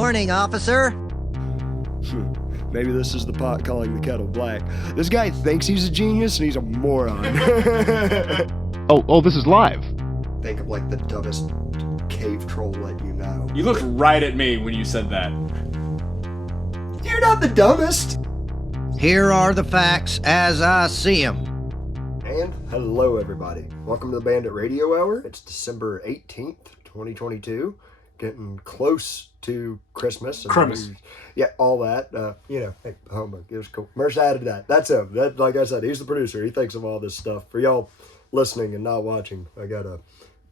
Morning, officer. Maybe this is the pot calling the kettle black. This guy thinks he's a genius and he's a moron. Oh, this is live. Think of like the dumbest cave troll let you know. You looked right at me when you said that. You're not the dumbest! Here are the facts as I see them. And hello everybody. Welcome to the Bandit Radio Hour. It's December 18th, 2022. Getting close to Christmas. Christmas. Yeah, all that. Hey, humbug. It was cool. Merce added that. That's him. That, like I said, he's the producer. He thinks of all this stuff. For y'all listening and not watching, I got a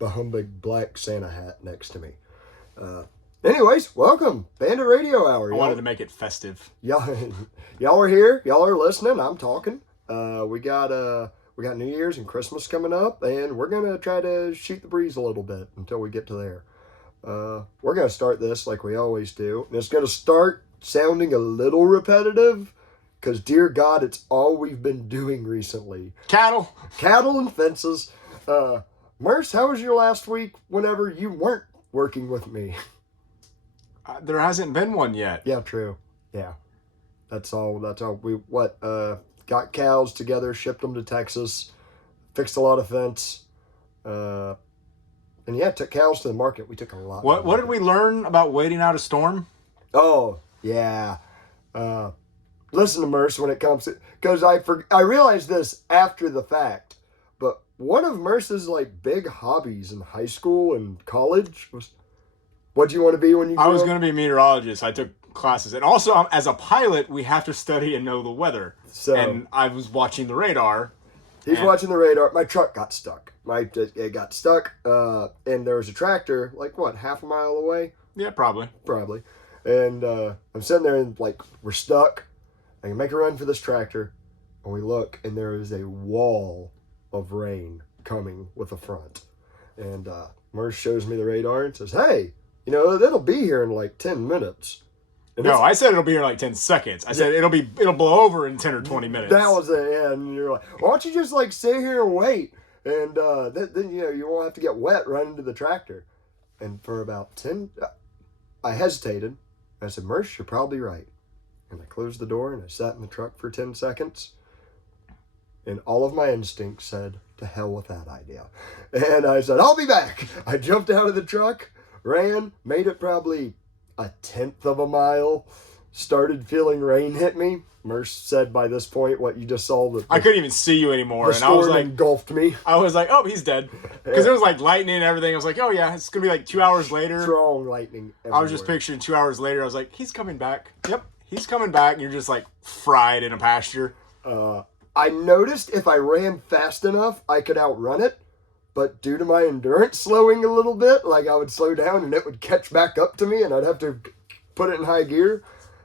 humbug black Santa hat next to me. Anyways, welcome. Bandit Radio Hour. I wanted to make it festive. Y'all are here. Y'all are listening. I'm talking. We got New Year's and Christmas coming up, and we're gonna try to shoot the breeze a little bit until we get to there. We're going to start this like we always do. And it's going to start sounding a little repetitive because, dear God, it's all we've been doing recently. Cattle and fences. Merce, how was your last week whenever you weren't working with me? There hasn't been one yet. Yeah, true. Yeah. That's all. We got cows together, shipped them to Texas, fixed a lot of fence, and yeah, took cows to the market. We took a lot. What did we learn about waiting out a storm? Oh, yeah. Listen to Merce when it comes to... Because I realized this after the fact, but one of Merce's big hobbies in high school and college was... What'd you want to be when you grew up? I was going to be a meteorologist. I took classes. And also, as a pilot, we have to study and know the weather. And I was watching the radar. He's watching the radar. My truck got stuck. It got stuck, and there was a tractor, half a mile away? Yeah, probably. And I'm sitting there and, we're stuck. I can make a run for this tractor. And we look, and there is a wall of rain coming with a front. And Merce shows me the radar and says, hey, that'll be here in 10 minutes. And no, I said it'll be here in 10 seconds. I said it'll blow over in 10 or 20 minutes. That was it, yeah. And you're like, why don't you just sit here and wait? And then you won't have to get wet running to the tractor. And for about 10, I hesitated. I said, Merce, you're probably right. And I closed the door and I sat in the truck for 10 seconds. And all of my instincts said, to hell with that idea. And I said, I'll be back. I jumped out of the truck, ran, made it probably a 1/10 of a mile, started feeling rain hit me. Merce said by this point what you just saw. I couldn't even see you anymore. The storm engulfed me. I was like, oh, he's dead. Because there was lightning and everything. I was like, oh yeah, it's going to be 2 hours later. Strong lightning everywhere. I was just picturing 2 hours later. I was like, he's coming back. Yep, he's coming back. And you're just fried in a pasture. I noticed if I ran fast enough, I could outrun it. But due to my endurance slowing a little bit, I would slow down and it would catch back up to me and I'd have to put it in high gear.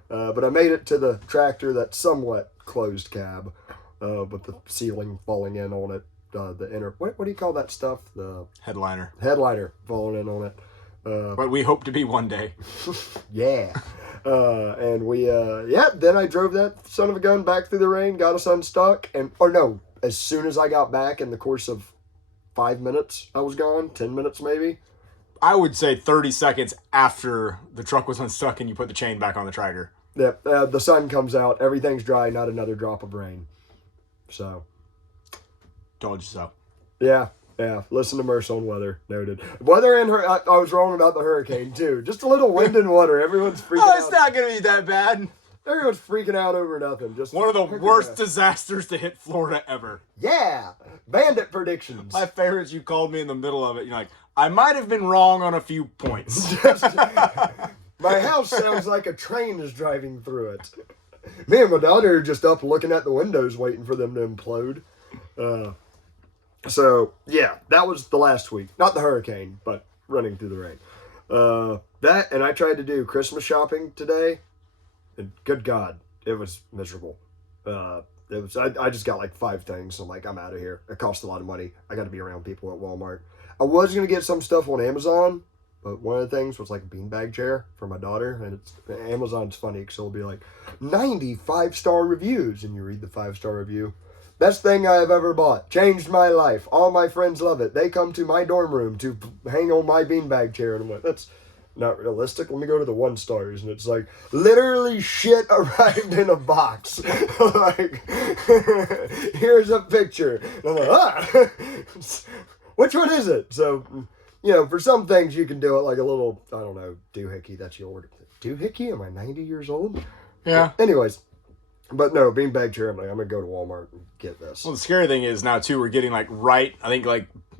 But I made it to the tractor that's somewhat closed cab, with the ceiling falling in on it. The inner, what do you call that stuff? The headliner falling in on it. But we hope to be one day. Yeah. And then I drove that son of a gun back through the rain, got us unstuck. As soon as I got back in the course of 5 minutes, I was gone. 10 minutes, maybe. I would say 30 seconds after the truck was unstuck and you put the chain back on the tractor. Yeah, the sun comes out. Everything's dry. Not another drop of rain. So. Told you so. Yeah. Listen to Merce on weather. Noted. Weather and I was wrong about the hurricane, too. Just a little wind and water. Everyone's freaking out. Oh, it's not going to be that bad. Everyone's freaking out over nothing. Just one of the worst disasters to hit Florida ever. Yeah. Bandit predictions. My favorite is you called me in the middle of it. You're like, I might have been wrong on a few points. My house sounds like a train is driving through it. Me and my daughter are just up looking at the windows waiting for them to implode. So, yeah, that was the last week. Not the hurricane, but running through the rain. That, and I tried to do Christmas shopping today. And good God, it was miserable. I just got 5 things. I'm like, I'm out of here. It costs a lot of money. I got to be around people at Walmart. I was going to get some stuff on Amazon, but one of the things was a beanbag chair for my daughter. And Amazon's funny because it'll be 90 5-star reviews. And you read the 5-star review. Best thing I have ever bought. Changed my life. All my friends love it. They come to my dorm room to hang on my beanbag chair. And I'm like, not realistic. Let me go to the 1 stars, and it's like literally shit arrived in a box. Like, here's a picture. And I'm like, which one is it? So, for some things you can do it like a little, I don't know, doohickey. That's your word. Doohickey? Am I 90 years old? Yeah. Anyways. But no, beanbag chair, I'm going to go to Walmart and get this. Well, the scary thing is now, too, we're getting, I think,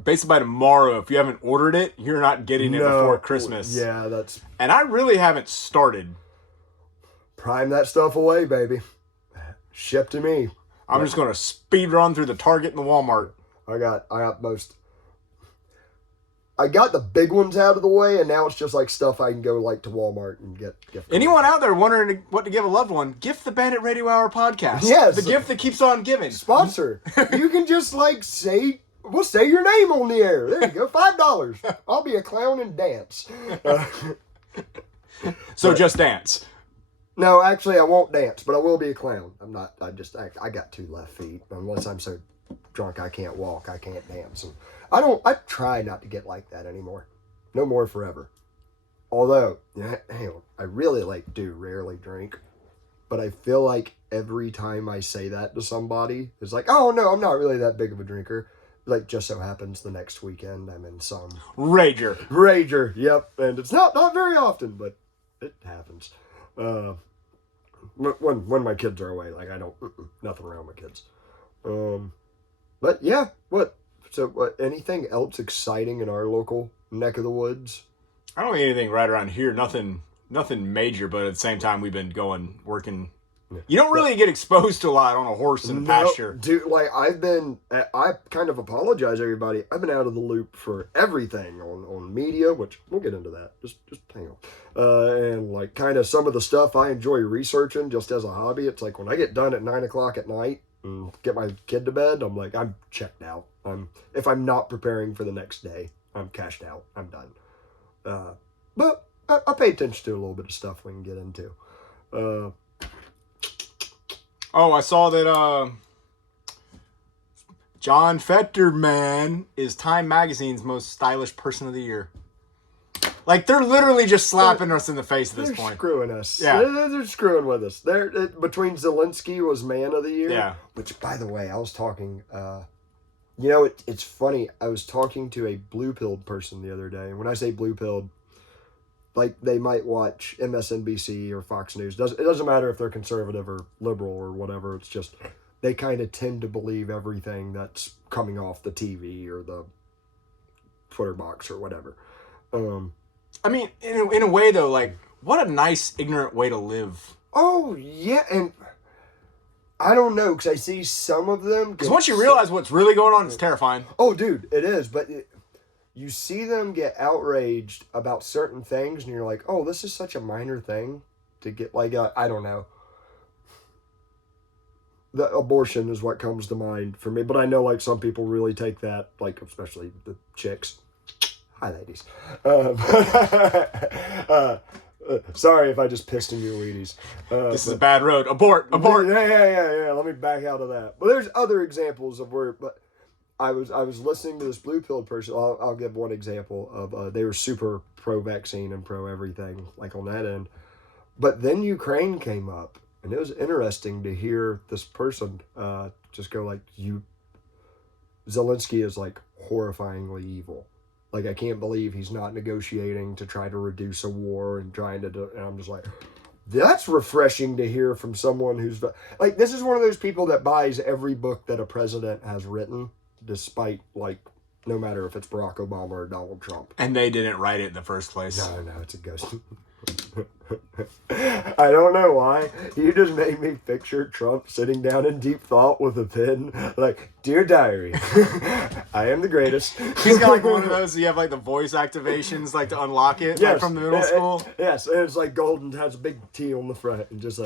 basically by tomorrow, if you haven't ordered it, you're not getting it before Christmas. Yeah, that's... And I really haven't started. Prime that stuff away, baby. Ship to me. I'm just going to speed run through the Target and the Walmart. I got the big ones out of the way, and now it's just like stuff I can go to Walmart and get. Anyone out there wondering what to give a loved one, gift the Bandit Radio Hour podcast. Yes. The gift that keeps on giving. Sponsor. You can just say your name on the air. There you go. $5. I'll be a clown and dance. Just dance. No, actually, I won't dance, but I will be a clown. I got 2 left feet. Unless I'm so drunk I can't walk, I can't dance. And I try not to get like that anymore. No more forever. Although, I really do rarely drink. But I feel like every time I say that to somebody, it's like, oh no, I'm not really that big of a drinker. Just so happens the next weekend I'm in some... Rager, yep. And it's not very often, but it happens. When my kids are away, I don't... nothing around my kids. But yeah, what? So anything else exciting in our local neck of the woods? I don't think anything right around here. Nothing major, but at the same time, we've been working. You don't really get exposed to a lot on a horse in the pasture. Dude, I kind of apologize, everybody. I've been out of the loop for everything on media, which we'll get into that. Just hang on. And kind of some of the stuff I enjoy researching just as a hobby. It's like when I get done at 9 o'clock at night and get my kid to bed, I'm checked out. If I'm not preparing for the next day, I'm cashed out. I'm done. But I pay attention to a little bit of stuff we can get into. I saw that John Fetterman is Time Magazine's most stylish person of the year. They're literally just slapping us in the face at this point. They're screwing us. Yeah. They're screwing with us. Between Zelensky was Man of the Year. Yeah. Which, by the way, I was talking... it's funny. I was talking to a blue-pilled person the other day. And when I say blue-pilled, they might watch MSNBC or Fox News. It doesn't matter if they're conservative or liberal or whatever. It's just they kind of tend to believe everything that's coming off the TV or the Twitter box or whatever. In a way, though, what a nice, ignorant way to live. Oh, yeah, and I don't know, because I see some of them... Because once you realize what's really going on, it's terrifying. Oh, dude, it is, but you see them get outraged about certain things, and you're like, oh, this is such a minor thing to get, I don't know. The abortion is what comes to mind for me, but I know, some people really take that, especially the chicks. Hi, ladies. Sorry if I just pissed in your Wheaties. This is a bad road. Abort! Yeah. Let me back out of that. But there's other examples of where... But I was listening to this blue-pilled person. I'll give one example of... they were super pro-vaccine and pro-everything, on that end. But then Ukraine came up. And it was interesting to hear this person just go Zelensky is, horrifyingly evil. I can't believe he's not negotiating to try to reduce a war and trying to do... And I'm just like, that's refreshing to hear from someone who's... this is one of those people that buys every book that a president has written, despite, no matter if it's Barack Obama or Donald Trump. And they didn't write it in the first place. No, it's a ghost. I don't know why. You just made me picture Trump sitting down in deep thought with a pen, Dear Diary, I am the greatest. He's got one of those, you have the voice activations, to unlock it, yes. From the middle school. Yes, and it's golden, has a big T on the front, and just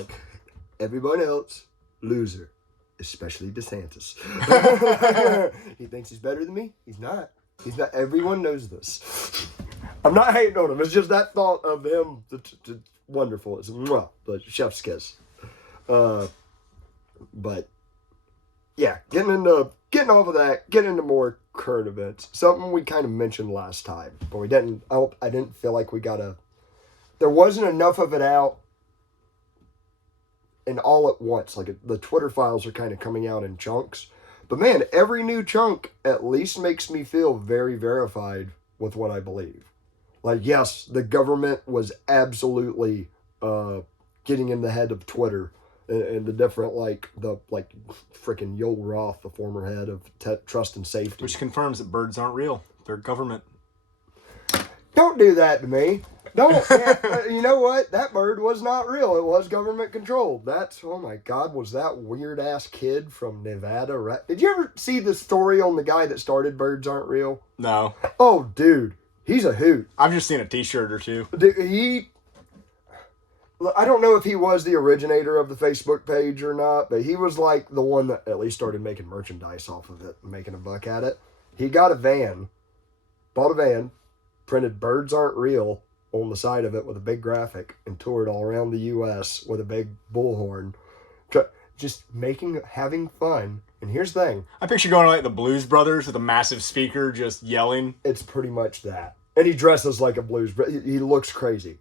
everyone else, loser, especially DeSantis. He thinks he's better than me? He's not. Everyone knows this. I'm not hating on him. It's just that thought of him. Wonderful. It's the chef's kiss. But yeah, getting off of that, getting into more current events. Something we kind of mentioned last time, but we didn't. I didn't feel like we got a there wasn't enough of it out and all at once. Like the Twitter files are kind of coming out in chunks. But man, every new chunk at least makes me feel very verified with what I believe. Like, yes, the government was absolutely getting in the head of Twitter and the different, like freaking Yoel Roth, the former head of Trust and Safety. Which confirms that birds aren't real. They're government. Don't do that to me. Don't. You know what? That bird was not real. It was government controlled. That's, oh my God, was that weird ass kid from Nevada? Right? Did you ever see the story on the guy that started Birds Aren't Real? No. Oh, dude. He's a hoot. I've just seen a t-shirt or two. I don't know if he was the originator of the Facebook page or not, but he was like the one that at least started making merchandise off of it and making a buck at it. He got a van, bought a van, printed Birds Aren't Real on the side of it with a big graphic, and toured all around the U.S. with a big bullhorn, just having fun. And here's the thing. I picture going to like the Blues Brothers with a massive speaker just yelling. It's pretty much that. And he dresses like a blues brother. He looks crazy.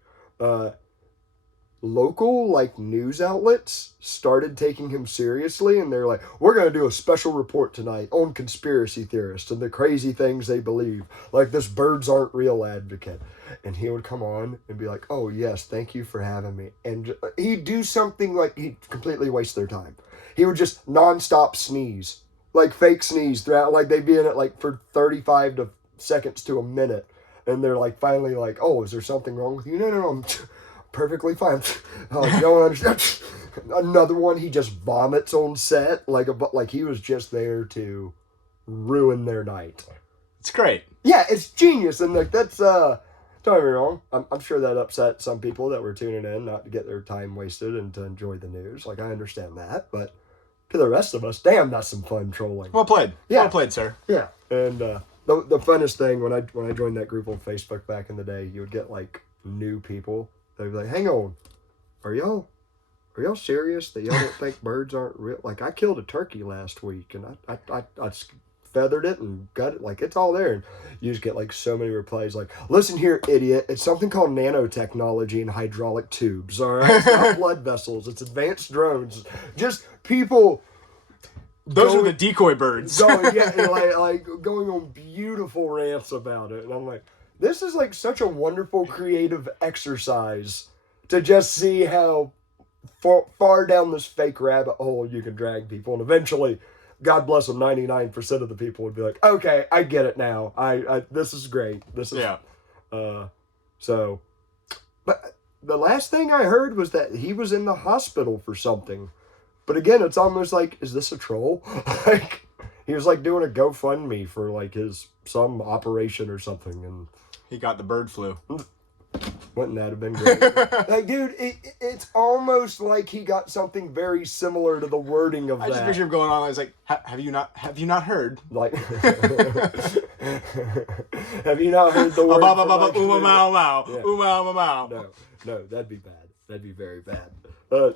Local, like, news outlets started taking him seriously, and they're like, we're going to do a special report tonight on conspiracy theorists and the crazy things they believe, like this Birds Aren't Real advocate. And he would come on and be like, oh, yes, thank you for having me. And he'd do something like, he'd completely waste their time. He would just nonstop sneeze, like fake sneeze throughout, like they'd be in it like for 35 seconds to a minute. And they're like, finally like, oh, is there something wrong with you? No, I'm perfectly fine. Don't understand. Another one, he just vomits on set, like he was just there to ruin their night. It's great. Yeah, it's genius, and like that's don't get me wrong. I'm sure that upset some people that were tuning in not to get their time wasted and to enjoy the news. Like, I understand that, but to the rest of us, damn, that's some fun trolling. Well played. Yeah. Well played, sir. Yeah, and the funnest thing when I joined that group on Facebook back in the day, you would get like new people. They'd be like, hang on, are y'all serious that y'all don't think birds aren't real? Like, I killed a turkey last week, and I feathered it and got it, like, it's all there. And you just get like so many replies like, listen here, idiot, it's something called nanotechnology and hydraulic tubes, all right? It's not blood vessels, it's advanced drones. Just people... Those are the decoy birds. like going on beautiful rants about it. And I'm like, this is like such a wonderful creative exercise to just see how far down this fake rabbit hole you can drag people. And eventually, God bless them, 99% of the people would be like, okay, I get it now. I this is great. This is... Yeah. So, but the last thing I heard was that he was in the hospital for something. But again, it's almost like, is this a troll? Like, he was like doing a GoFundMe for like some operation or something, and he got the bird flu. Wouldn't that have been great? Like, dude, it's almost like he got something very similar to the wording of that. I just picture him going on. I was like, have you not heard? Like, have you not heard the word? No, that'd be bad. That'd be very bad.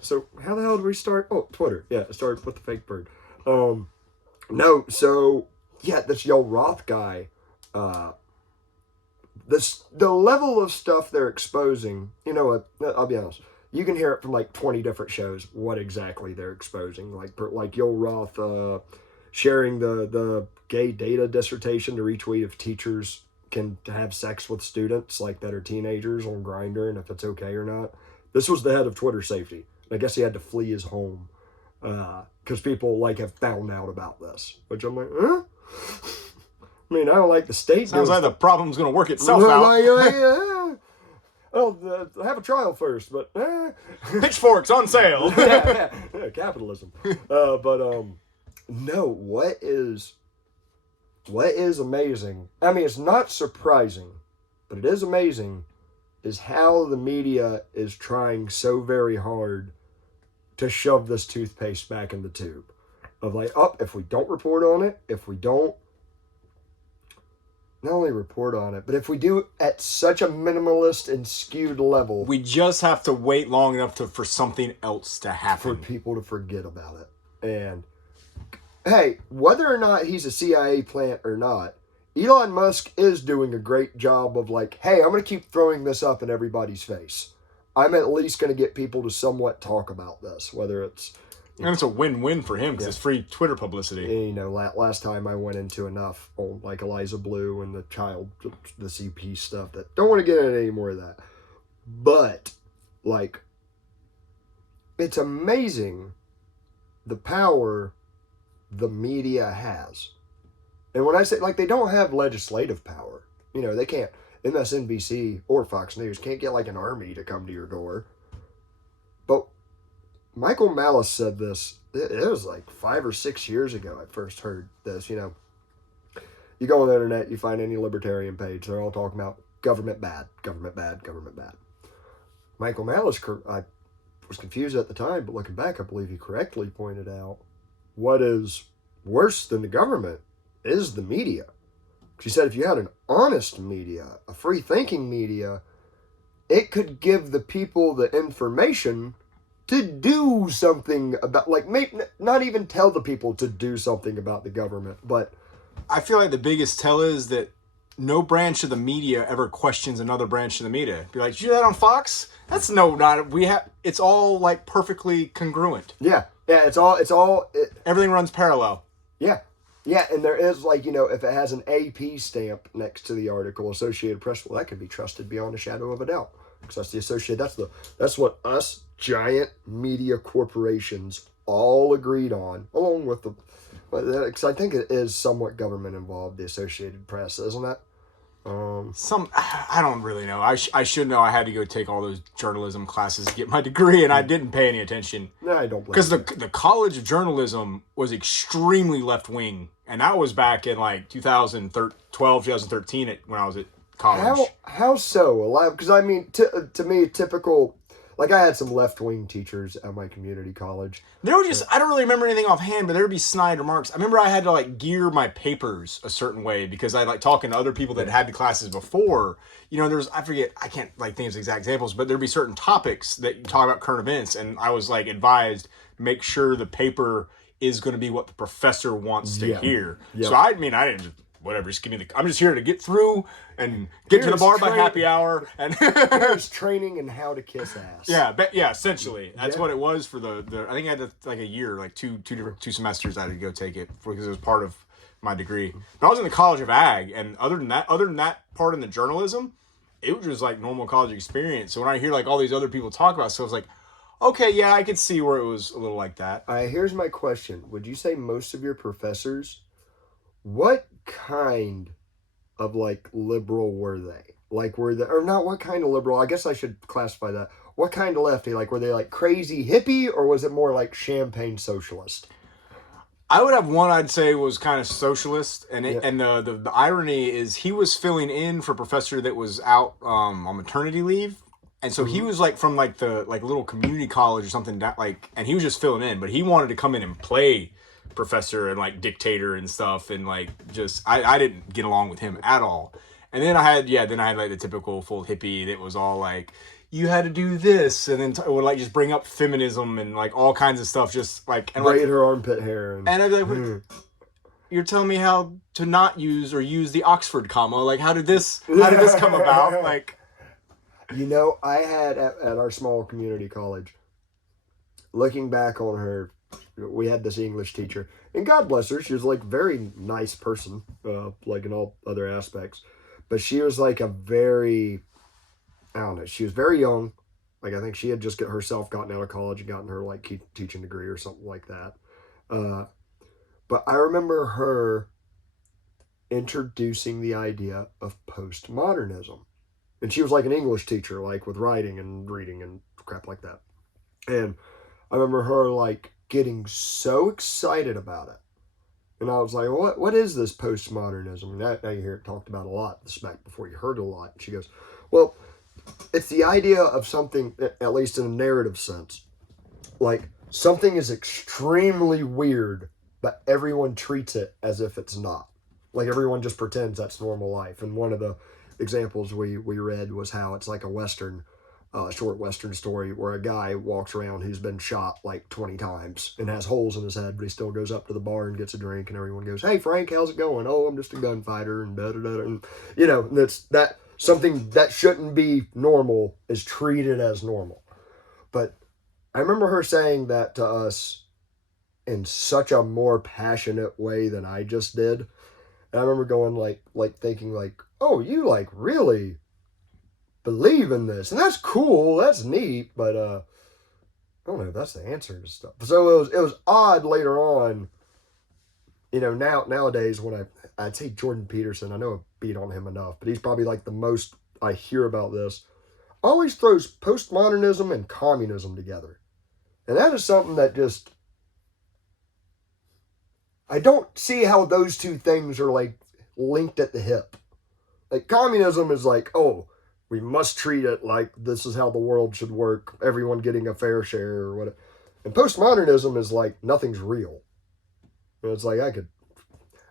So how the hell did we start? Oh, Twitter. Yeah, I started with the fake bird. No, so yeah, this Yoel Roth guy. The level of stuff they're exposing. You know what? I'll be honest. You can hear it from like 20 different shows. What exactly they're exposing? Like Yoel Roth sharing the gay data dissertation to retweet if teachers can have sex with students like that are teenagers on Grindr and if it's okay or not. This was the head of Twitter safety. I guess he had to flee his home because people like have found out about this. Which I'm like, huh? I mean, I don't like the state. Sounds like the problem's going to work itself out. Well, have a trial first, but Pitchforks on sale. yeah, capitalism. No, what is amazing? I mean, it's not surprising, but it is amazing. Is how the media is trying so very hard to shove this toothpaste back in the tube. Of like, if we don't report on it, if we don't not only report on it, but if we do at such a minimalist and skewed level, we just have to wait long enough for something else to happen. For people to forget about it. And, hey, whether or not he's a CIA plant or not, Elon Musk is doing a great job of like, hey, I'm going to keep throwing this up in everybody's face. I'm at least going to get people to somewhat talk about this, whether it's... And it's a win-win for him because it's free Twitter publicity. You know, last time I went into enough on like Eliza Blue and the CP stuff that don't want to get into any more of that. But, like, it's amazing the power the media has. And when I say, like, they don't have legislative power. You know, they can't, MSNBC or Fox News can't get, like, an army to come to your door. But Michael Malice said this, it was like 5 or 6 years ago I first heard this, you know. You go on the internet, you find any libertarian page, they're all talking about government bad, government bad, government bad. Michael Malice, I was confused at the time, but looking back, I believe he correctly pointed out what is worse than the government is the media. She said if you had an honest media, a free-thinking media, it could give the people the information to do something about, like, not even tell the people to do something about the government, but... I feel like the biggest tell is that no branch of the media ever questions another branch of the media. Be like, did you do that on Fox? That's it's all, like, perfectly congruent. Yeah, it's all... Everything runs parallel. Yeah. Yeah, and there is, like, you know, if it has an AP stamp next to the article, Associated Press, well, that can be trusted beyond a shadow of a doubt. Because that's the Associated, that's what us giant media corporations all agreed on, along with the, because I think it is somewhat government involved, the Associated Press, isn't it? I don't really know. I should know. I had to go take all those journalism classes to get my degree, and I didn't pay any attention. No, I don't blame because the College of Journalism was extremely left wing, and that was back in like 2012, 2013 when I was at college. How so? Because I mean, to me, typical. Like, I had some left-wing teachers at my community college. There were just, I don't really remember anything offhand, but there would be snide remarks. I remember I had to, like, gear my papers a certain way because I, like, talking to other people that had the classes before. You know, I can't, like, think of exact examples, but there'd be certain topics that you talk about current events, and I was, like, advised, make sure the paper is going to be what the professor wants to hear. Yeah. So, I didn't whatever, just give me I'm just here to get through and get to the bar by happy hour. And here's training in how to kiss ass. Yeah, essentially. That's what it was for the I think I had like a year, like two semesters I had to go take it because it was part of my degree. But I was in the College of Ag, and other than that part in the journalism, it was just like normal college experience. So when I hear like all these other people talk about stuff, I was like, okay, yeah, I could see where it was a little like that. Here's my question. Would you say most of your professors, what kind of, like, liberal were they? Like, or not what kind of liberal, I guess I should classify that. What kind of lefty? Like, were they, like, crazy hippie, or was it more like champagne socialist? I would have one I'd say was kind of socialist, and the irony is he was filling in for a professor that was out on maternity leave, and so he was, like, from, like, the, like, little community college or something, that, like, and he was just filling in, but he wanted to come in and play professor and like dictator and stuff, and like just I didn't get along with him at all. And then I had like the typical full hippie that was all like, you had to do this, and then would like just bring up feminism and like all kinds of stuff, just like and braid like, her armpit hair and I'd be like, you're telling me how to not use or use the Oxford comma, like how did this come about? Like, you know, I had at our small community college, looking back on her, we had this English teacher, and God bless her, she was like a very nice person, like in all other aspects, but she was like she was very young. Like, I think she had just gotten out of college and gotten her like teaching degree or something like that. But I remember her introducing the idea of postmodernism, and she was like an English teacher, like with writing and reading and crap like that. And I remember her like getting so excited about it. And I was like, what is this postmodernism? And now you hear it talked about a lot, this back before you heard it a lot. And she goes, well, it's the idea of something, at least in a narrative sense, like something is extremely weird, but everyone treats it as if it's not. Like everyone just pretends that's normal life. And one of the examples we read was how it's like a Western, short Western story where a guy walks around who's been shot like 20 times and has holes in his head, but he still goes up to the bar and gets a drink, and everyone goes, "Hey, Frank, how's it going?" "Oh, I'm just a gunfighter," and da-da-da. And, you know, that something that shouldn't be normal is treated as normal. But I remember her saying that to us in such a more passionate way than I just did. And I remember going like thinking like, "Oh, you like really believe in this, and that's cool, that's neat," but I don't know if that's the answer to stuff. So it was odd later on, you know, nowadays when I'd say Jordan Peterson, I know I beat on him enough, but he's probably like the most I hear about this, always throws postmodernism and communism together. And that is something that just, I don't see how those two things are like linked at the hip. Like communism is like, oh, we must treat it like this is how the world should work, everyone getting a fair share or whatever. And postmodernism is like nothing's real. And it's like I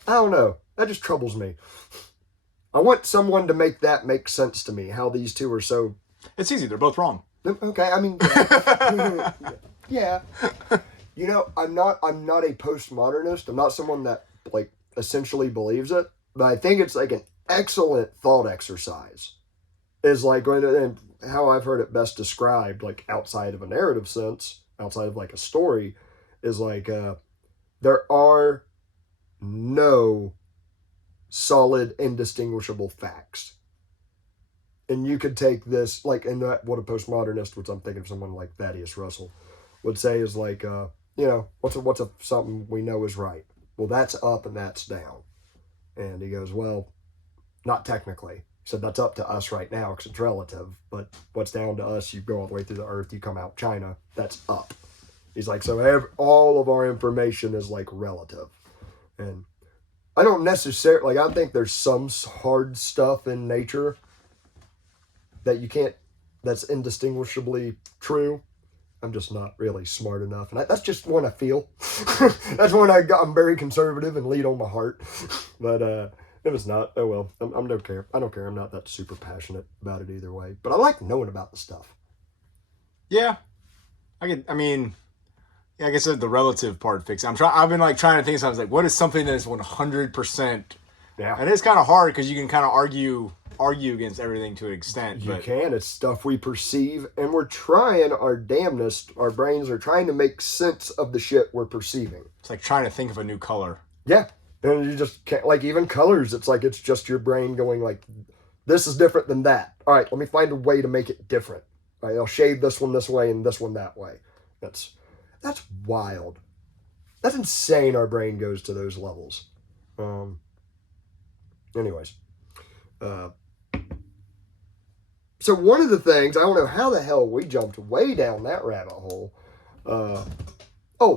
don't know. That just troubles me. I want someone to make that make sense to me, how these two are so... It's easy. They're both wrong. Okay, I mean... Yeah. You know, I'm not a postmodernist. I'm not someone that, like, essentially believes it. But I think it's like an excellent thought exercise. Is like going to, and how I've heard it best described, like outside of a narrative sense, outside of like a story, is like there are no solid, indistinguishable facts. And you could take this, like, and what a postmodernist, which I'm thinking of someone like Thaddeus Russell, would say is like, you know, what's something we know is right? Well, that's up and that's down. And he goes, well, not technically. So that's up to us right now because it's relative. But what's down to us, you go all the way through the earth, you come out China, that's up. He's like, so all of our information is like relative. And I don't necessarily, like, I think there's some hard stuff in nature that you can't, that's indistinguishably true. I'm just not really smart enough. And that's just one I feel. That's one I'm very conservative and lead on my heart. But, if it's not, oh well, I don't care. I don't care. I'm not that super passionate about it either way. But I like knowing about the stuff. Yeah. I mean, yeah, like I said, the relative part fix. I've been like trying to think, so I was like, what is something that is 100%? Yeah. And it's kind of hard because you can kind of argue against everything to an extent. You can. It's stuff we perceive, and we're trying our damnedest. Our brains are trying to make sense of the shit we're perceiving. It's like trying to think of a new color. Yeah. And you just can't, like, even colors, it's like it's just your brain going like, this is different than that. All right, let me find a way to make it different. All right, I'll shade this one this way and this one that way. That's wild. That's insane our brain goes to those levels. Anyways. So one of the things, I don't know how the hell we jumped way down that rabbit hole. The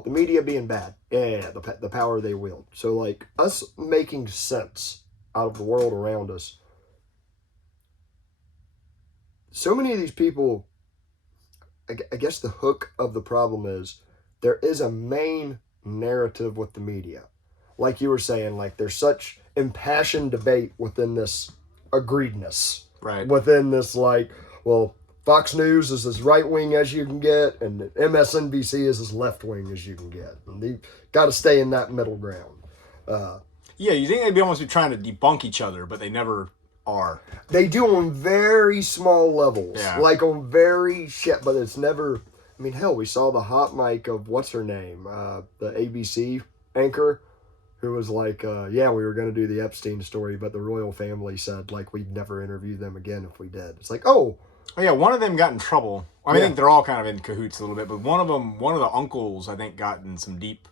media being bad. Yeah, the power they wield. So, like, us making sense out of the world around us. So many of these people, I guess the hook of the problem is there is a main narrative with the media. Like you were saying, like, there's such impassioned debate within this agreedness. Right. Within this, like, well, Fox News is as right-wing as you can get, and MSNBC is as left-wing as you can get. And they got to stay in that middle ground. Yeah, you think they'd almost be trying to debunk each other, but they never are. They do on very small levels. Yeah. Like on very shit, but it's never... I mean, hell, we saw the hot mic of, what's her name? The ABC anchor, who was like, yeah, we were going to do the Epstein story, but the royal family said, like, we'd never interview them again if we did. It's like, oh... Oh yeah, one of them got in trouble. I think they're all kind of in cahoots a little bit, but one of the uncles, I think, got in some deep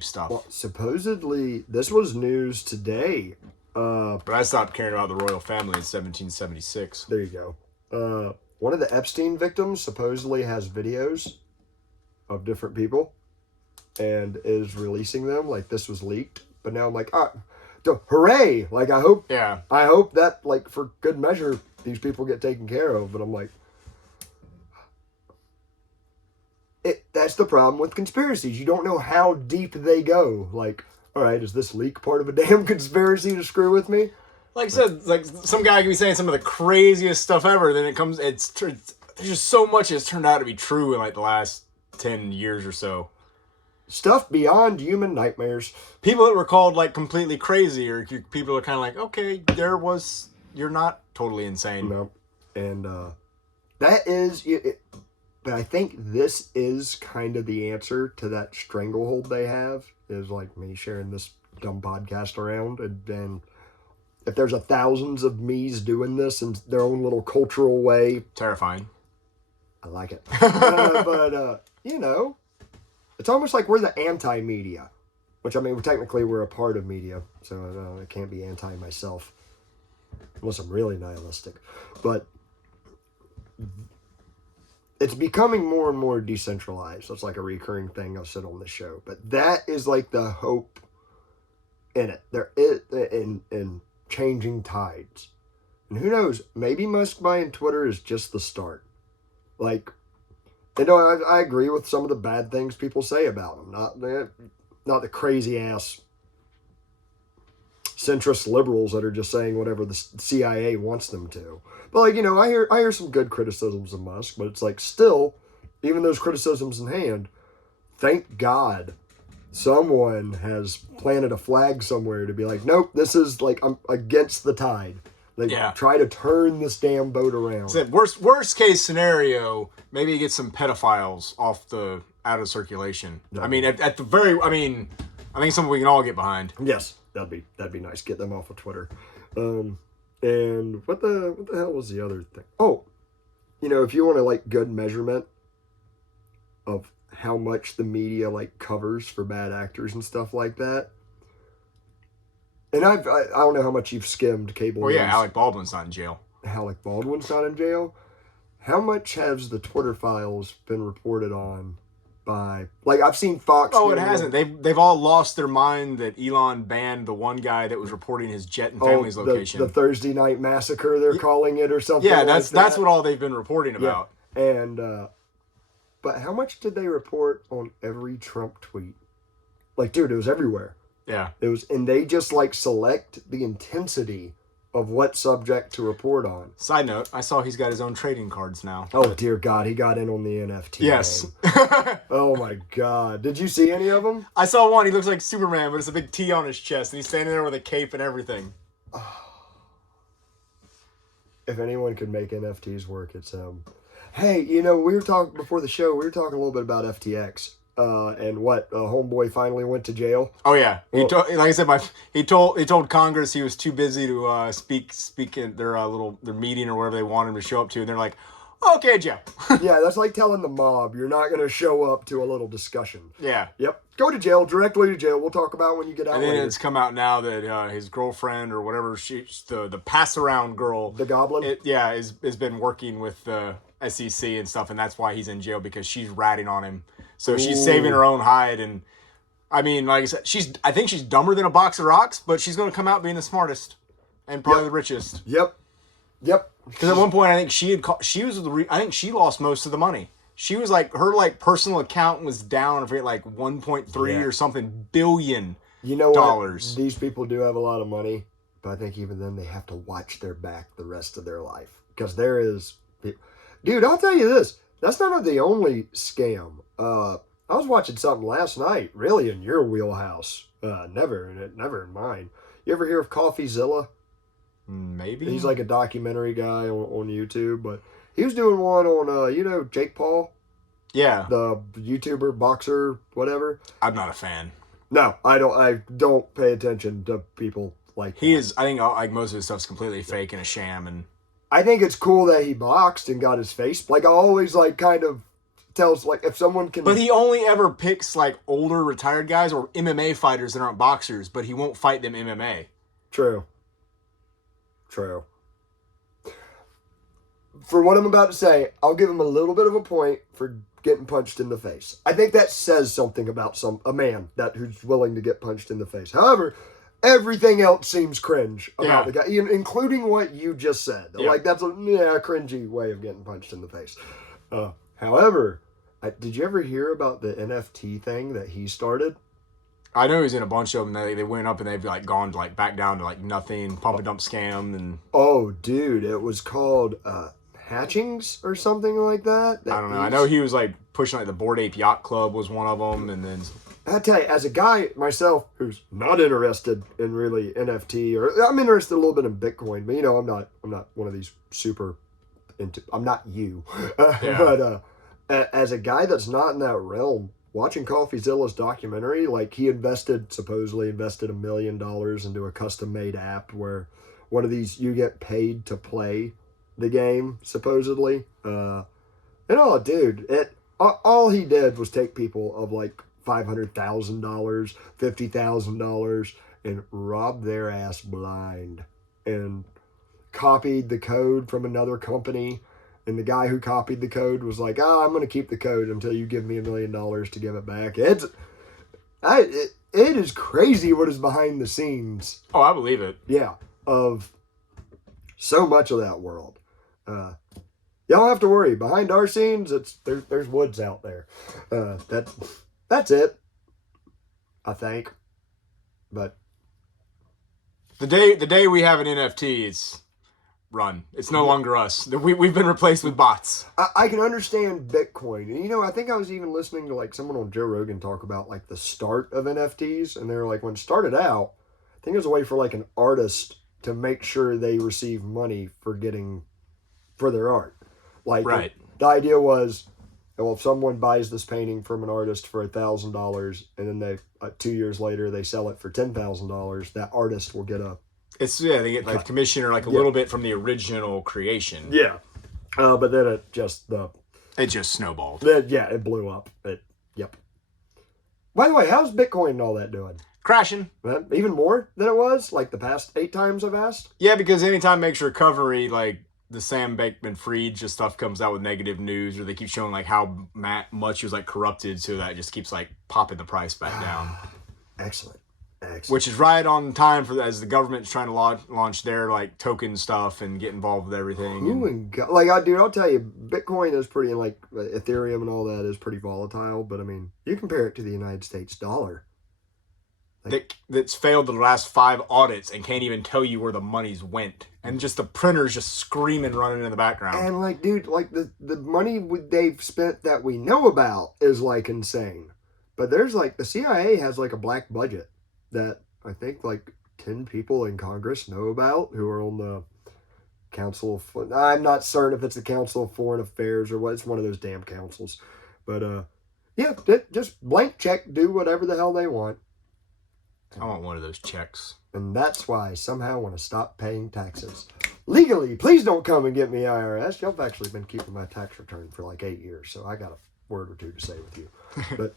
stuff. Well, supposedly, this was news today. But I stopped caring about the royal family in 1776. There you go. One of the Epstein victims supposedly has videos of different people and is releasing them. Like, this was leaked. But now I'm like, hooray! Like, I hope that, like, for good measure, these people get taken care of. But I'm like, that's the problem with conspiracies. You don't know how deep they go. Like, all right, is this leak part of a damn conspiracy to screw with me? Like I said, like some guy could be saying some of the craziest stuff ever. Then it's there's just so much that's turned out to be true in like the last 10 years or so. Stuff beyond human nightmares. People that were called like completely crazy, or people are kind of like, okay, you're not totally insane. No, and that is it. But I think this is kind of the answer to that stranglehold they have, is like me sharing this dumb podcast around. And if there's thousands of me's doing this in their own little cultural way. Terrifying. I like it. But it's almost like we're the anti-media. Which, I mean, technically we're a part of media. So I can't be anti myself. Unless I'm really nihilistic. But it's becoming more and more decentralized. That's like a recurring thing I've said on this show. But that is like the hope in it. There is in changing tides. And who knows? Maybe Musk buying Twitter is just the start. Like, I agree with some of the bad things people say about him. Not the crazy ass centrist liberals that are just saying whatever the CIA wants them to. But like, I hear some good criticisms of Musk, but it's like still, even those criticisms in hand, thank God someone has planted a flag somewhere to be like, nope, this is like, I'm against the tide. Like, try to turn this damn boat around. So worst case scenario, maybe you get some pedophiles out of circulation. I mean, I think something we can all get behind. Yes, that'd be nice. Get them off of Twitter. And what the hell was the other thing? Oh, if you want to like good measurement of how much the media like covers for bad actors and stuff like that. And I don't know how much you've skimmed cable news. Well, yeah, Alec Baldwin's not in jail. Alec Baldwin's not in jail? How much has the Twitter files been reported on by... Like, I've seen Fox... Oh, it hasn't. They've all lost their mind that Elon banned the one guy that was reporting his jet and family's location. The Thursday night massacre, they're calling it, or something. Yeah, that's what all they've been reporting about. Yeah. And, but how much did they report on every Trump tweet? Like, dude, it was everywhere. Yeah. And they just like select the intensity of what subject to report on. Side note, I saw he's got his own trading cards now. Oh dear God, he got in on the NFT. Yes. Oh my God. Did you see any of them? I saw one. He looks like Superman, but it's a big T on his chest, and he's standing there with a cape and everything. If anyone could make NFTs work, it's Hey, we were talking before the show. We were talking a little bit about FTX. And what homeboy finally went to jail. Oh yeah, like I said, he told Congress he was too busy to speak in their meeting or whatever they wanted him to show up to, and they're like, okay, jail. Yeah, that's like telling the mob you're not going to show up to a little discussion. Yeah. Yep. Go to jail, directly to jail. We'll talk about when you get out. And then later. it's come out now that his girlfriend or whatever, the pass around girl, the Goblin, has been working with the SEC and stuff, and that's why he's in jail, because she's ratting on him. So she's saving her own hide, and I mean, like I said, I think she's dumber than a box of rocks, but she's going to come out being the smartest and probably the richest. Yep. Because at one point, I think I think she lost most of the money. She was like, her like personal account was down, I forget, like 1.3 or something billion. You know dollars. What? These people do have a lot of money, but I think even then they have to watch their back the rest of their life, because there is, dude. I'll tell you this. That's not the only scam. I was watching something last night, really in your wheelhouse. Never in mine. You ever hear of CoffeeZilla? Maybe. He's like a documentary guy on YouTube, but he was doing one on, Jake Paul? Yeah. The YouTuber, boxer, whatever. I'm not a fan. No, I don't pay attention to people like that. He is, I think like most of his stuff's completely fake and a sham, and I think it's cool that he boxed and got his face. Like, I always like kind of tells like if someone can. But he only ever picks like older retired guys or MMA fighters that aren't boxers, but he won't fight them MMA. True. For what I'm about to say, I'll give him a little bit of a point for getting punched in the face. I think that says something about a man who's willing to get punched in the face. However, everything else seems cringe about the guy, including what you just said. Yeah. Like, that's a cringy way of getting punched in the face. However, did you ever hear about the NFT thing that he started? I know he's in a bunch of them. They went up and they've like gone to back down to nothing, pump and dump scam, and oh, dude, it was called Hatchings or something like that. I don't know. I know he was like pushing like the Bored Ape Yacht Club was one of them, and then I tell you, as a guy myself who's not interested in really NFT, or I'm interested a little bit in Bitcoin, but I'm not one of these super into. I'm not you, but as a guy that's not in that realm, watching CoffeeZilla's documentary, like he supposedly invested $1 million into a custom made app where one of these you get paid to play the game supposedly. Dude, all he did was take people of like $500,000, $50,000, and rob their ass blind, and copied the code from another company. And the guy who copied the code was like, I'm going to keep the code until you give me $1 million to give it back. It is crazy what is behind the scenes. Oh, I believe it. Yeah, of so much of that world. Y'all don't have to worry. Behind our scenes, there's woods out there. That's it, I think. But the day we have an NFT, it's run. It's no longer us. We've been replaced with bots. I can understand Bitcoin. And, I think I was even listening to like someone on Joe Rogan talk about like the start of NFTs. And they were like, when it started out, I think it was a way for like an artist to make sure they receive money for their art. Like right. The idea was, well, if someone buys this painting from an artist for $1,000 and then they 2 years later they sell it for $10,000, that artist will get they get like commission or like a little bit from the original creation. Yeah. But then it just snowballed. It blew up. Yep. By the way, how's Bitcoin and all that doing? Crashing. Even more than it was like the past 8 times I've asked? Yeah, because anytime makes recovery, like the Sam Bankman-Fried just stuff comes out with negative news, or they keep showing like how much he was like corrupted, so that just keeps like popping the price back down. Excellent. Which is right on time as the government's trying to launch their like token stuff and get involved with everything. I'll tell you, Bitcoin is pretty, like Ethereum and all that is pretty volatile. But I mean, you compare it to the United States dollar. That's failed the last 5 audits and can't even tell you where the money's went, and just the printer's just screaming running in the background. And like, dude, like the money they've spent that we know about is like insane. But there's like the CIA has like a black budget that I think like 10 people in Congress know about who are on the Council of... I'm not certain if it's the Council of Foreign Affairs or what. It's one of those damn councils. But just blank check, do whatever the hell they want. I want one of those checks. And that's why I somehow want to stop paying taxes. Legally, please don't come and get me, IRS. Y'all have actually been keeping my tax return for like 8 years, so I got a word or two to say with you. But...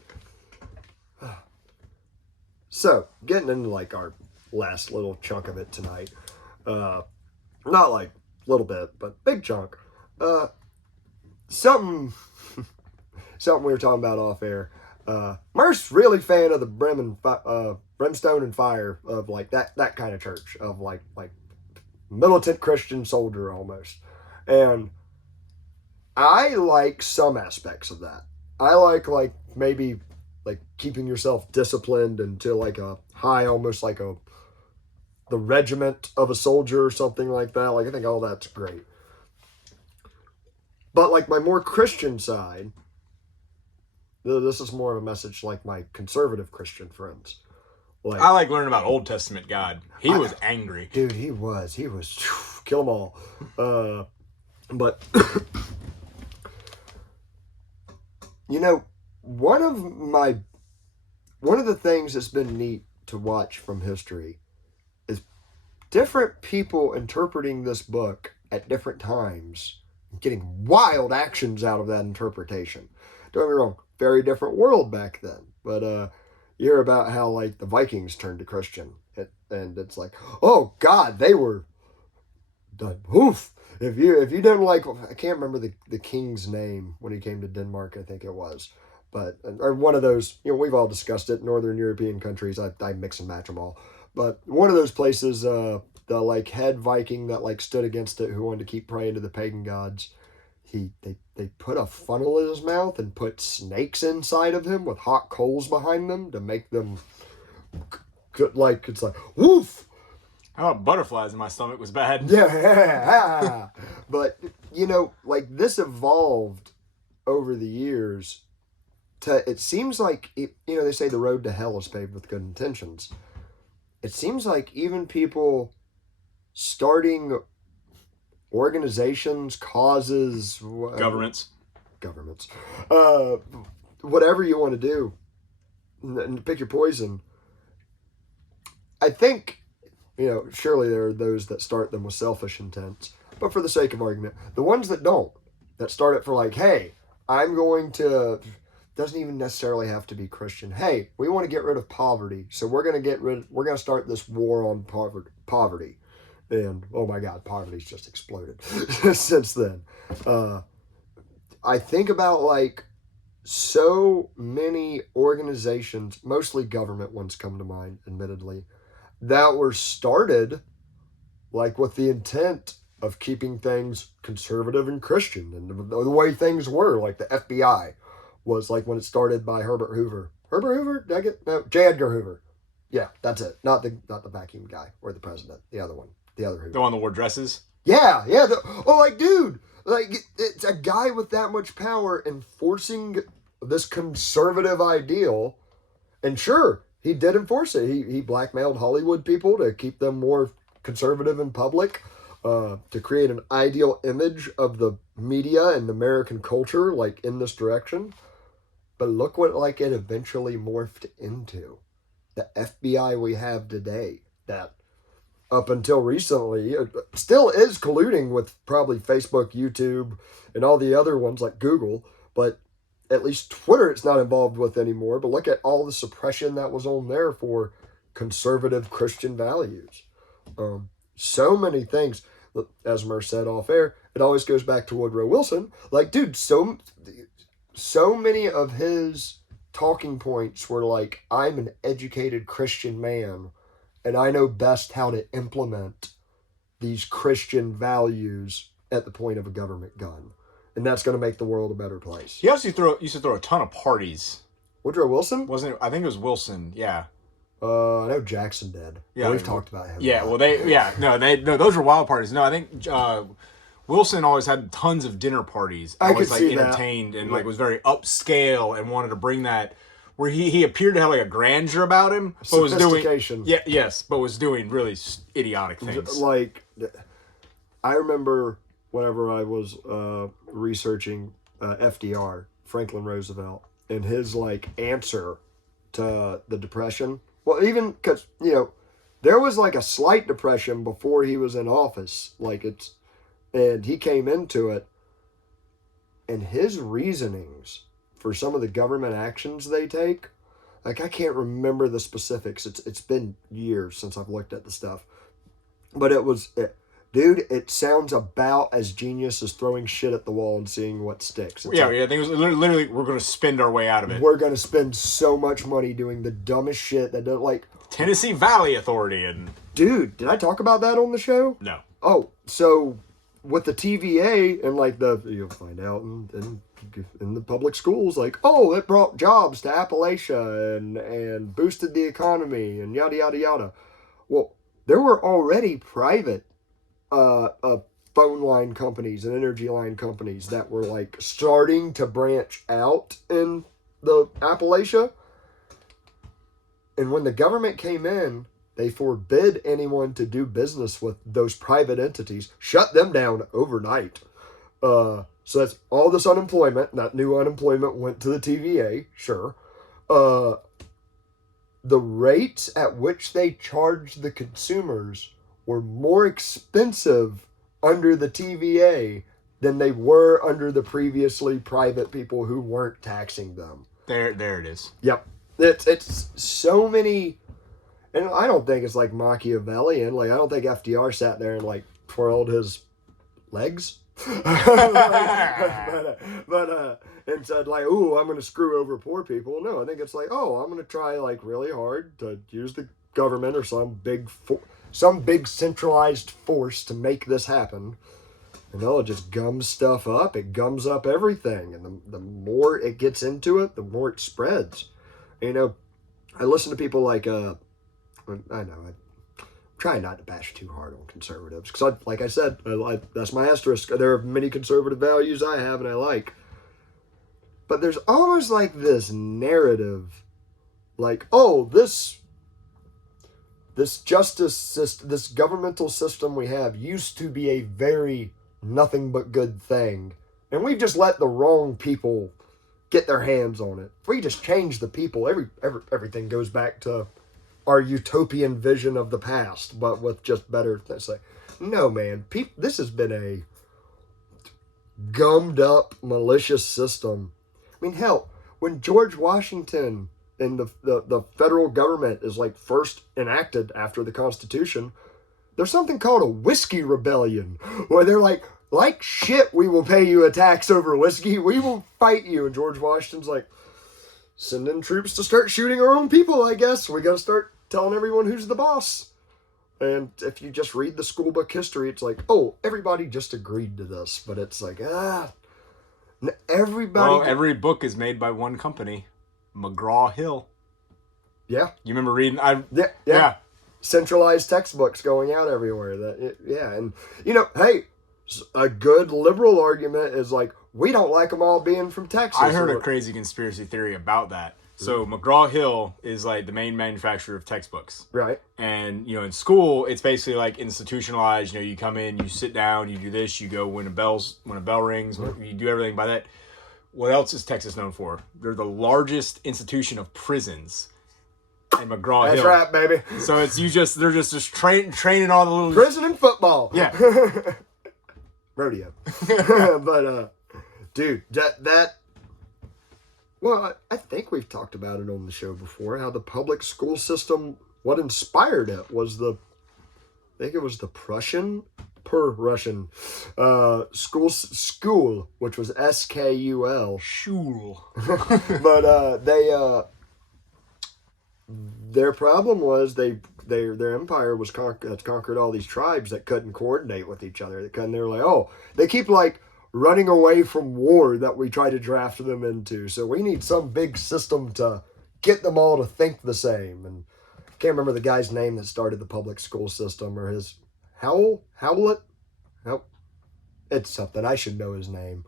So, getting into like our last little chunk of it tonight. Not like little bit, but big chunk. Something we were talking about off air. Murph's really fan of the brimstone and fire, of like that kind of church, of like militant Christian soldier almost. And I like some aspects of that. I like maybe like keeping yourself disciplined until like a high, almost like the regiment of a soldier or something like that. Like I think all that's great. But like my more Christian side, this is more of a message like my conservative Christian friends. Like, I like learning about Old Testament God. He was angry. Dude, he was kill them all. But one of the things that's been neat to watch from history is different people interpreting this book at different times, getting wild actions out of that interpretation. Don't get me wrong, very different world back then. But you hear about how like the Vikings turned to Christian, and it's like, oh God, they were done. Oof. If you didn't like, I can't remember the king's name when he came to Denmark, I think it was. But, or one of those, we've all discussed it, Northern European countries, I mix and match them all. But one of those places, the like head Viking that like stood against it, who wanted to keep praying to the pagan gods, they put a funnel in his mouth and put snakes inside of him with hot coals behind them to make them, like, it's like, woof! How about butterflies in my stomach was bad? Yeah. But, like this evolved over the years it seems like, they say the road to hell is paved with good intentions. It seems like even people starting organizations, causes, Governments, whatever you want to do, and pick your poison. I think, surely there are those that start them with selfish intents, but for the sake of argument, the ones that don't, that start it for like, hey, I'm going to, doesn't even necessarily have to be Christian. Hey, we want to get rid of poverty, so we're going to start this war on poverty. And, oh my God, poverty's just exploded since then. I think about, like, so many organizations, mostly government ones come to mind, admittedly, that were started, like, with the intent of keeping things conservative and Christian. And the way things were, like the FBI was, like, when it started by Herbert Hoover. Herbert Hoover? Did I get... No, J. Edgar Hoover. Yeah, that's it. Not the vacuum guy or the president. The other one. The other Hoover. The one that wore dresses? Yeah. Dude, like, it's a guy with that much power enforcing this conservative ideal. And sure, he did enforce it. He blackmailed Hollywood people to keep them more conservative in public, to create an ideal image of the media and American culture, like, in this direction. But look what, like, it eventually morphed into. The FBI we have today, that up until recently, still is colluding with probably Facebook, YouTube, and all the other ones like Google, but at least Twitter it's not involved with anymore. But look at all the suppression that was on there for conservative Christian values. So many things. As Mer said off air, it always goes back to Woodrow Wilson. Like, dude, so many of his talking points were like, I'm an educated Christian man, and I know best how to implement these Christian values at the point of a government gun. And that's going to make the world a better place. He also used to throw a ton of parties. Woodrow Wilson? Wasn't it? I think it was Wilson, yeah. I know Jackson did. Yeah, we've talked about him. Yeah, well, those were wild parties. No, I think Wilson always had tons of dinner parties. I always could see entertained that. And like was very upscale and wanted to bring that where he appeared to have like a grandeur about him, but was doing but was doing really idiotic things. Like, I remember whenever I was researching FDR, Franklin Roosevelt, and his like answer to the Depression. Well, even because, there was like a slight depression before he was in office. And he came into it, and his reasonings for some of the government actions they take, like, I can't remember the specifics. It's been years since I've looked at the stuff. But it sounds about as genius as throwing shit at the wall and seeing what sticks. I think it was literally, we're going to spend our way out of it. We're going to spend so much money doing the dumbest shit that don't, like... Tennessee Valley Authority and... Dude, did I talk about that on the show? No. Oh, so with the TVA and, like, you'll find out in the public schools, like, oh, it brought jobs to Appalachia and boosted the economy and yada, yada, yada. Well, there were already private phone line companies and energy line companies that were like starting to branch out in the Appalachia. And when the government came in, they forbid anyone to do business with those private entities, shut them down overnight. So that's all this unemployment. That new unemployment went to the TVA, sure. The rates at which they charged the consumers were more expensive under the TVA than they were under the previously private people who weren't taxing them. There it is. Yep. It's so many, and I don't think it's like Machiavellian. Like, I don't think FDR sat there and like twirled his legs. but and said like, ooh, I'm going to screw over poor people. No, I think it's like, oh, I'm going to try like really hard to use the government or some big centralized force to make this happen. And it just gums stuff up. It gums up everything. And the more it gets into it, the more it spreads. I listen to people like, I'm try not to bash too hard on conservatives. Because, like I said, that's my asterisk. There are many conservative values I have and I like. But there's almost like this narrative, like, oh, this justice system, this governmental system we have used to be a very nothing but good thing. And we've just let the wrong people get their hands on it. If we just change the people, everything goes back to our utopian vision of the past, but with just better things. Like, no, man, this has been a gummed up, malicious system. I mean, hell, when George Washington and the federal government is like first enacted after the Constitution, there's something called a whiskey rebellion, where they're like shit, we will pay you a tax over whiskey. We will fight you. And George Washington's like, send in troops to start shooting our own people, I guess. We got to start telling everyone who's the boss. And if you just read the school book history, it's like, oh, everybody just agreed to this. But it's like, everybody. Well, every book is made by one company, McGraw-Hill. Yeah. You remember reading? Yeah. Centralized textbooks going out everywhere. And, hey, a good liberal argument is like, we don't like them all being from Texas. I heard a crazy conspiracy theory about that. So McGraw-Hill is like the main manufacturer of textbooks. Right. And, in school, it's basically like institutionalized. You come in, you sit down, you do this, you go when a bell rings, you do everything by that. What else is Texas known for? They're the largest institution of prisons. And McGraw-Hill. That's right, baby. So it's they're just training all the little prison and football. Yeah. Rodeo. But dude, that well, I think we've talked about it on the show before, how the public school system, what inspired it was I think it was the Prussian school, which was SKUL. Schul. But their problem was their empire was conquered all these tribes that couldn't coordinate with each other. They were like, oh, they keep running away from war that we try to draft them into. So we need some big system to get them all to think the same. And I can't remember the guy's name that started the public school system, or his Howlett. Nope. It's something. I should know his name.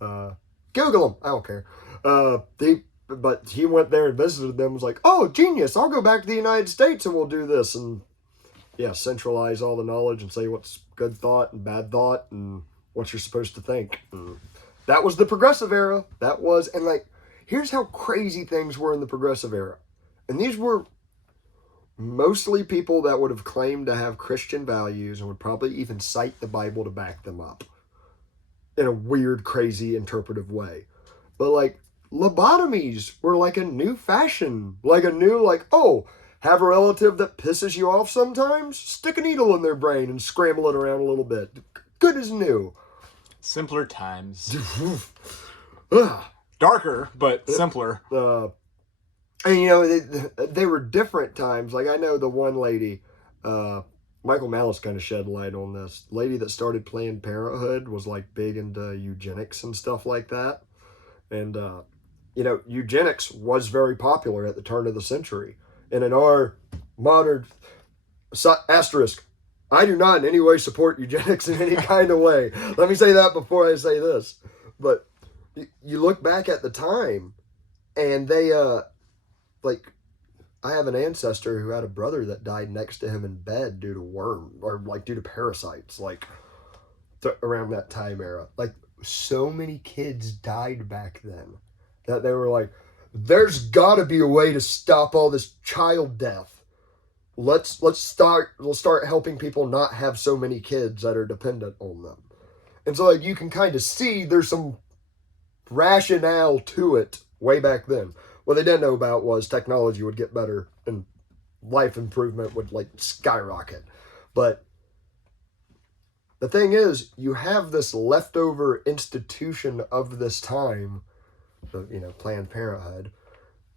Google him. I don't care. But he went there and visited them and was like, oh, genius, I'll go back to the United States and we'll do this. And yeah, centralize all the knowledge and say what's good thought and bad thought and what you're supposed to think. And that was the progressive era. And here's how crazy things were in the progressive era. And these were mostly people that would have claimed to have Christian values and would probably even cite the Bible to back them up in a weird, crazy, interpretive way. But lobotomies were a new fashion, have a relative that pisses you off sometimes, stick a needle in their brain and scramble it around a little bit. Good as new. Simpler times. Darker, but simpler. And they were different times. I know the one lady, Michael Malice kind of shed light on this. Lady that started Planned Parenthood was big into eugenics and stuff like that. And, eugenics was very popular at the turn of the century. And in our modern asterisk, I do not in any way support eugenics in any kind of way. Let me say that before I say this. But you look back at the time, and they, I have an ancestor who had a brother that died next to him in bed due to due to parasites, around that time era. So many kids died back then that they were like, there's got to be a way to stop all this child death. Let's start helping people not have so many kids that are dependent on them. And so you can kind of see there's some rationale to it way back then. What they didn't know about was technology would get better and life improvement would skyrocket. But the thing is, you have this leftover institution of this time, Planned Parenthood.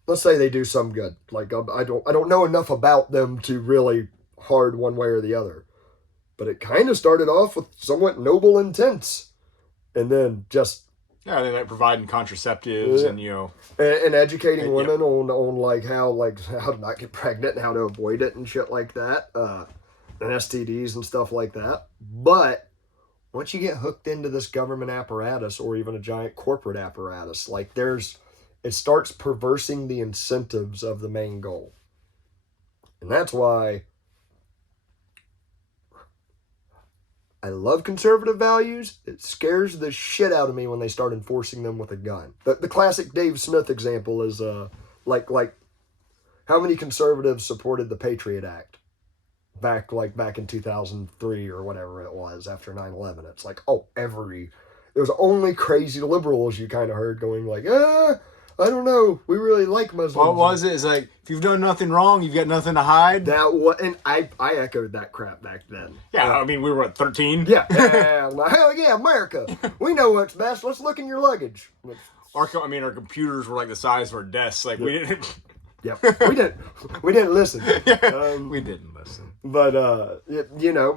Let's say they do some good. I don't know enough about them to really hard one way or the other. But it kind of started off with somewhat noble intents. And then just... Yeah, they providing contraceptives and educating women on how to not get pregnant and how to avoid it and shit like that. and STDs and stuff like that. But once you get hooked into this government apparatus or even a giant corporate apparatus, like it starts perversing the incentives of the main goal. And that's why I love conservative values. It scares the shit out of me when they start enforcing them with a gun. The classic Dave Smith example is like how many conservatives supported the Patriot Act back in 2003 or whatever it was after 9/11. It's like, it was only crazy liberals you kind of heard going like, I don't know, we really like Muslims. What was it? It's like, if you've done nothing wrong, you've got nothing to hide. And I echoed that crap back then. Yeah, I mean, we were at 13. Yeah, hell yeah, America. We know what's best. Let's look in your luggage. Our computers were like the size of our desks. Like, we didn't... Yep, we didn't listen. We didn't listen. But,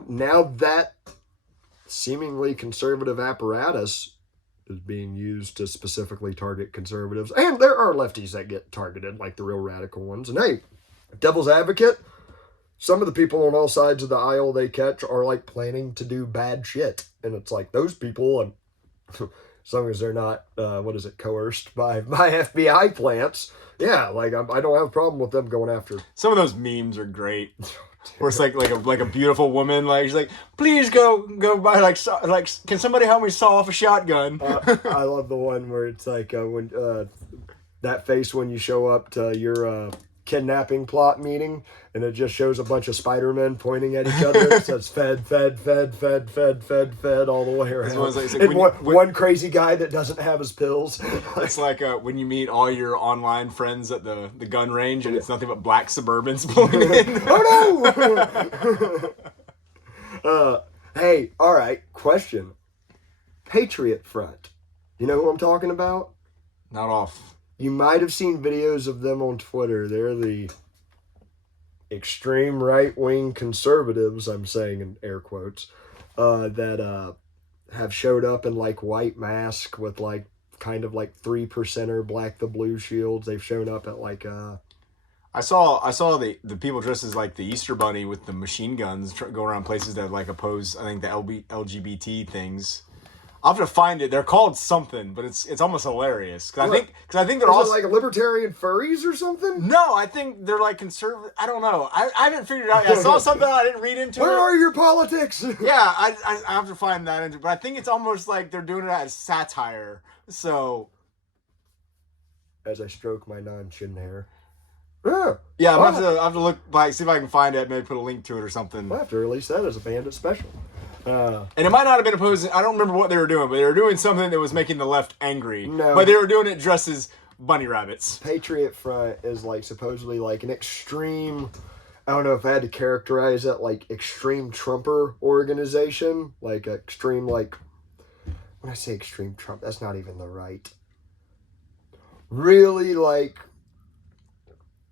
now that seemingly conservative apparatus is being used to specifically target conservatives. And there are lefties that get targeted, like the real radical ones. And hey, devil's advocate, some of the people on all sides of the aisle they catch are like planning to do bad shit. And it's like those people, as long as they're not, coerced by FBI plants, yeah, like I don't have a problem with them going after. Some of those memes are great. Where it's like a beautiful woman, like she's like, please go buy like can somebody help me saw off a shotgun? I love the one where it's like when that face when you show up to your kidnapping plot meeting and it just shows a bunch of Spider-Men pointing at each other. It says fed all the way around. Like, one crazy guy that doesn't have his pills. It's like when you meet all your online friends at the gun range and it's nothing but black Suburbans pulling in. Oh no! Hey, all right, question. Patriot Front. You know who I'm talking about? Not off. You might have seen videos of them on Twitter. They're the extreme right-wing conservatives, I'm saying in air quotes, that have showed up in like white mask with like kind of like 3%er black the blue shields. They've shown up at like I saw the people dressed as like the Easter Bunny with the machine guns go around places that like oppose, I think, the LGBT things. I'll have to find it. They're called something, but it's almost hilarious. Because I think they're also like libertarian furries or something. No, I think they're like conservative. I don't know. I haven't figured it out yet. I saw something I didn't read into. Where are your politics? Yeah, I have to find that into. But I think it's almost like they're doing it as satire. So, as I stroke my non-chin hair. Yeah, I have to look back, see if I can find it. Maybe put a link to it or something. We'll have to release that as a Bandit special. And it might not have been opposing. I don't remember what they were doing, but they were doing something that was making the left angry. No. But they were doing it dressed as bunny rabbits. Patriot Front is like supposedly like an extreme, I don't know if I had to characterize it, like extreme Trumper organization. Like extreme, like, when I say extreme Trump, that's not even the right. Really like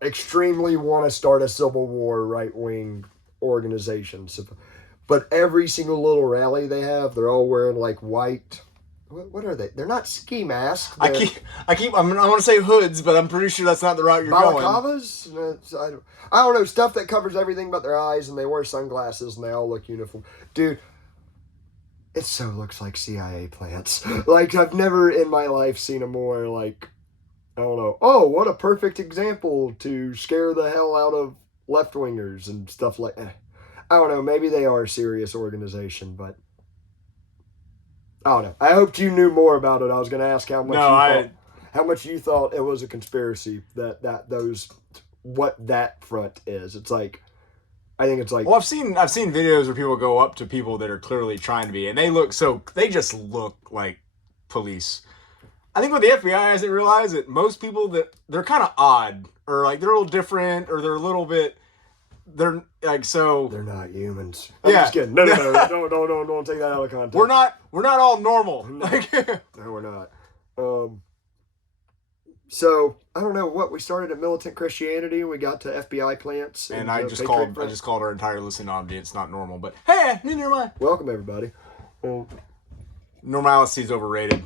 extremely want to start a civil war right-wing organization. But every single little rally they have, they're all wearing like white. What are they? They're not ski masks. I want to say hoods, but I'm pretty sure that's not the route you're going. Balaclavas? I don't know. Stuff that covers everything but their eyes, and they wear sunglasses, and they all look uniform. Dude, it so looks like CIA plants. Like, I've never in my life seen a more, like, I don't know. Oh, what a perfect example to scare the hell out of left-wingers and stuff like that. I don't know. Maybe they are a serious organization, but I don't know. I hoped you knew more about it. I was going to ask how much you thought it was a conspiracy what that front is. It's like, I think it's like. Well, I've seen videos where people go up to people that are clearly trying to be, and they just look like police. I think what the FBI hasn't realized that most people that they're kind of odd, or like they're a little different, or they're a little bit. They're like so. They're not humans. I'm just kidding. No, don't take that out of context. We're not all normal. No, no, we're not. So I don't know what we started at militant Christianity. We got to FBI plants, and I just called our entire listening audience not normal. But hey, neither am I. Welcome everybody. Normalcy is overrated.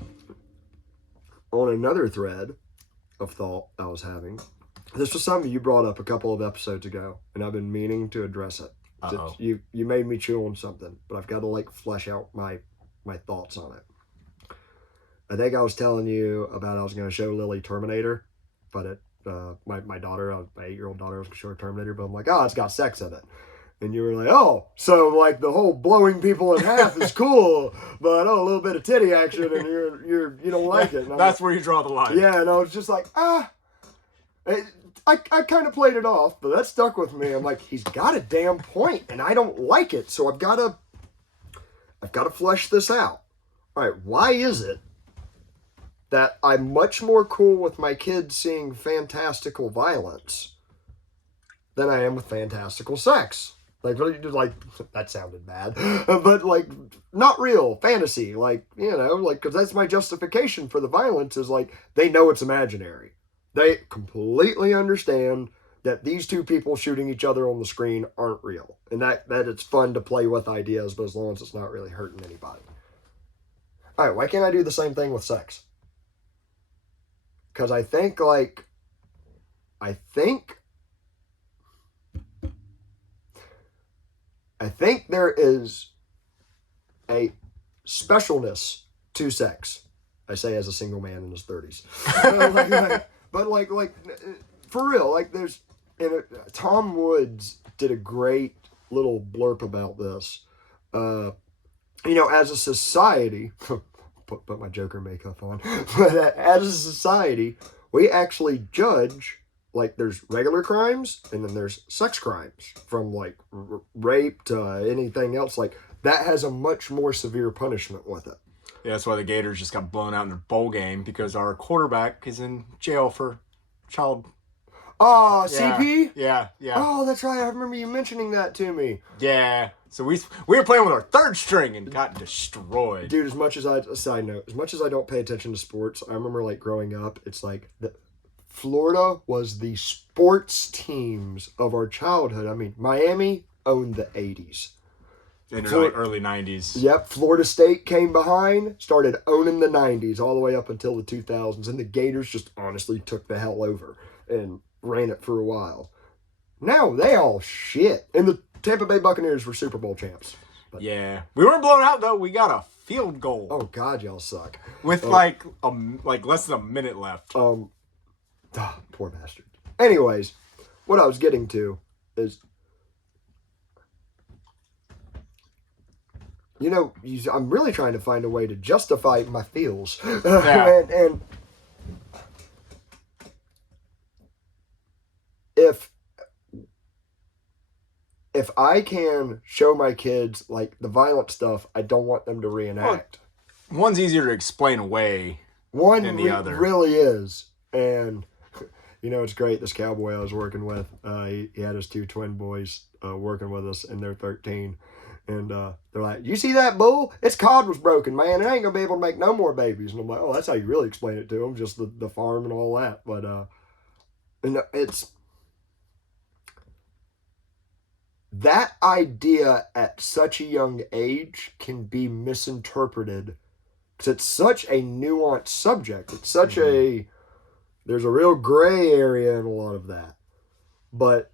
On another thread of thought I was having. This was something you brought up a couple of episodes ago, and I've been meaning to address it. You made me chew on something, but I've got to like flesh out my thoughts on it. I think I was telling you about I was going to show Lily Terminator, but it my daughter, my 8-year-old daughter, was going to show her Terminator, but I'm like, oh, it's got sex in it. And you were like, oh, so like the whole blowing people in half is cool, but a little bit of titty action and you don't like it. That's where you draw the line. Yeah, and I was just like, I kind of played it off, but that stuck with me. I'm like, he's got a damn point, and I don't like it, so I've got to flesh this out. All right, why is it that I'm much more cool with my kids seeing fantastical violence than I am with fantastical sex? Like that sounded bad, but like not real fantasy. Like, because that's my justification for the violence is like they know it's imaginary. They completely understand that these two people shooting each other on the screen aren't real, and that it's fun to play with ideas, but as long as it's not really hurting anybody. All right, why can't I do the same thing with sex? Because I think there is a specialness to sex. I say as a single man in his 30s. But for real, like Tom Woods did a great little blurb about this. As a society, put my Joker makeup on, but as a society, we actually judge, like there's regular crimes and then there's sex crimes, from like rape to anything else. Like that has a much more severe punishment with it. Yeah, that's why the Gators just got blown out in their bowl game, because our quarterback is in jail for child. Oh, CP? Yeah. Oh, that's right. I remember you mentioning that to me. Yeah. So we were playing with our third string and got destroyed. Dude, as much as I don't pay attention to sports, I remember like growing up, it's like Florida was the sports teams of our childhood. I mean, Miami owned the 80s. In the early 90s. Yep, Florida State came behind, started owning the 90s all the way up until the 2000s, and the Gators just honestly took the hell over and ran it for a while. Now they all shit. And the Tampa Bay Buccaneers were Super Bowl champs. But, yeah. We weren't blown out, though. We got a field goal. Oh, God, y'all suck. With like less than a minute left. Poor bastard. Anyways, what I was getting to is, I'm really trying to find a way to justify my feels. Yeah. and if I can show my kids like the violent stuff, I don't want them to reenact. Well, one's easier to explain away than the other. Really is. And it's great. This cowboy I was working with, he had his 2 twin boys working with us, and they're 13. And they're like, you see that bull? Its cod was broken, man. It ain't going to be able to make no more babies. And I'm like, oh, that's how you really explain it to them, just the farm and all that. But it's that idea at such a young age can be misinterpreted because it's such a nuanced subject. It's such there's a real gray area in a lot of that. But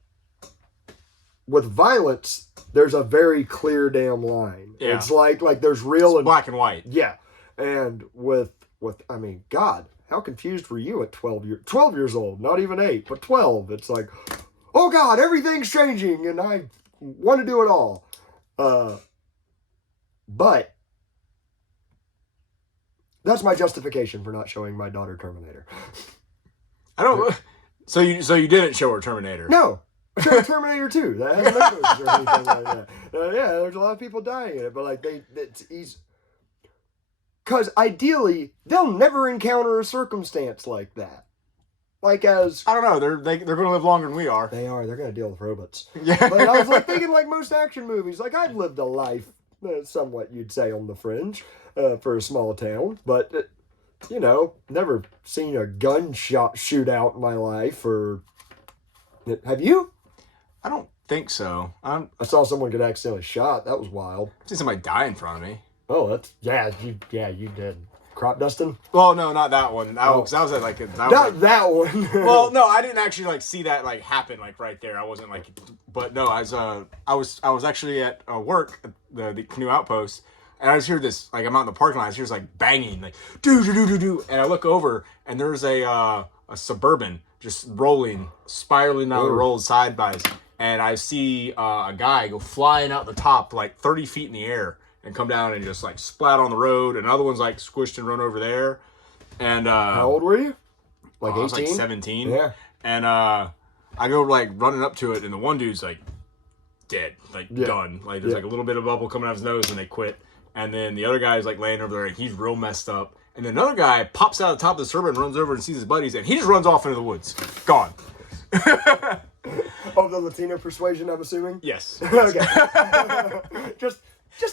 with violence, there's a very clear damn line. Yeah. It's like there's real and black and white. Yeah. And with I mean, God, how confused were you at 12 years old? Not even 8, but 12. It's like, oh God, everything's changing and I want to do it all. But that's my justification for not showing my daughter Terminator. I don't. So you didn't show her Terminator? No. I showed Terminator 2. That has no moves or anything like that. Yeah, there's a lot of people dying in it, but like because ideally they'll never encounter a circumstance like that. I don't know. They're going to live longer than we are. They are. They're going to deal with robots. Yeah. But I was like thinking like most action movies. Like I've lived a life, somewhat you'd say on the fringe, for a small town, but. Never seen a gunshot shootout in my life, or have you? I don't think so. I saw someone get accidentally shot. That was wild. I've seen somebody die in front of me. Oh, you did. crop dusting? Well, no, not that one. That was at like That one. Well, no, I didn't actually like see that like happen like right there. I wasn't like, but no, I was actually at work at the canoe outpost, and I just hear this like I'm out in the parking lot. I just hear this like banging, like do, and I look over and there's a Suburban just rolling, spiraling down the road sideways, and I see a guy go flying out the top like 30 feet in the air and come down and just like splat on the road. Another one's like squished and run over there. And how old were you? Like 18? I was like 17. Yeah. And I go like running up to it, and the one dude's like dead, like done. Like there's like a little bit of bubble coming out of his nose, and they quit. And then the other guy's like laying over there, and he's real messed up. And then another guy pops out of the top of the Suburban, runs over and sees his buddies, and he just runs off into the woods. Gone. Of the Latino persuasion, I'm assuming? Yes. Okay. just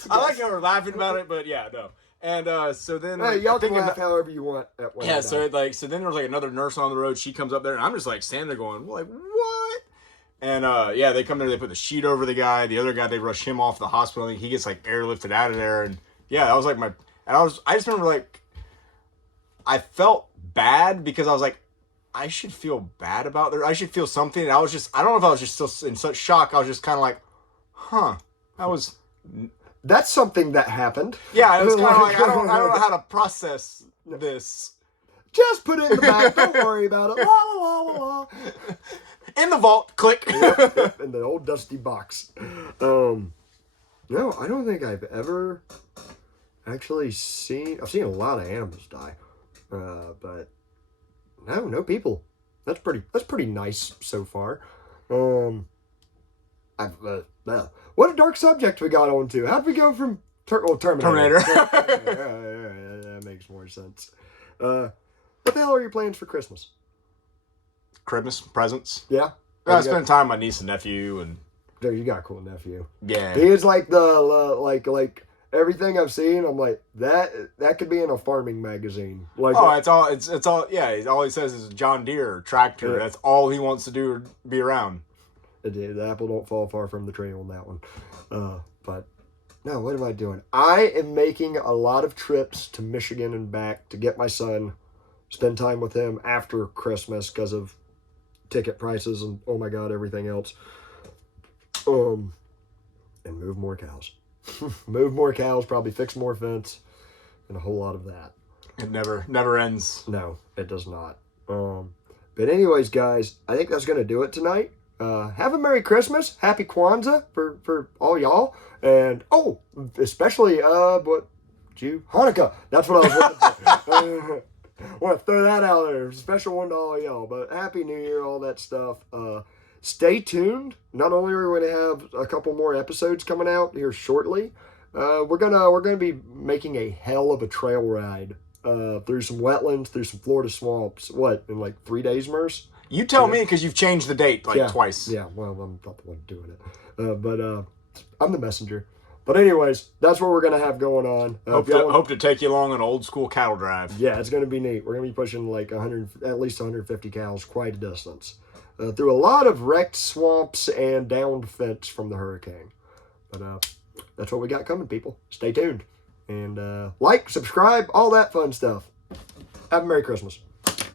I like how we're laughing about it, but yeah, no. And so then hey, y'all can laugh however you want. So then there was like another nurse on the road. She comes up there, and I'm just like standing there going, like, what? And they come there, they put the sheet over the guy. The other guy, they rush him off to the hospital. I think he gets like airlifted out of there. And yeah, that was like I just remember like I felt bad because I was like, I should feel bad about there. I should feel something. And I don't know if I was just still in such shock. I was just kind of like, that's something that happened. Yeah, it was kind of like, I don't know how to process this. Just put it in the bag. Don't worry about it. La, la, la, la. In the vault. Click. Yep, in the old dusty box. No, I don't think I've ever actually seen... I've seen a lot of animals die. But no people. That's pretty nice so far. What a dark subject we got onto. How'd we go from Terminator? Yeah, that makes more sense. What the hell are your plans for Christmas? Christmas presents. Yeah. I spend time with my niece and nephew, and dude, you got a cool nephew. Yeah. He is like the like everything I've seen. I'm like that could be in a farming magazine. Like it's all. Yeah. All he says is John Deere tractor. Yeah. That's all he wants to do or be around. The apple don't fall far from the tree on that one. But no, what am I doing? I am making a lot of trips to Michigan and back to get my son, spend time with him after Christmas because of ticket prices and oh my God, everything else. And move more cows. Move more cows, probably fix more fence, and a whole lot of that. It never ends. No, it does not. But anyways, guys, I think that's gonna do it tonight. Have a Merry Christmas, Happy Kwanzaa for all y'all, and especially Hanukkah. That's what I was looking for. Want to throw that out there, special one to all y'all. But Happy New Year, all that stuff. Stay tuned. Not only are we going to have a couple more episodes coming out here shortly, we're gonna be making a hell of a trail ride through some wetlands, through some Florida swamps. What, in like 3 days, Merce? You tell me, because you've changed the date twice. Yeah, well, I'm not the one doing it. But I'm the messenger. But anyways, that's what we're going to have going on. Hope to take you along an old school cattle drive. Yeah, it's going to be neat. We're going to be pushing like at least 150 cows, quite a distance. Through a lot of wrecked swamps and downed fence from the hurricane. But that's what we got coming, people. Stay tuned. And like, subscribe, all that fun stuff. Have a Merry Christmas.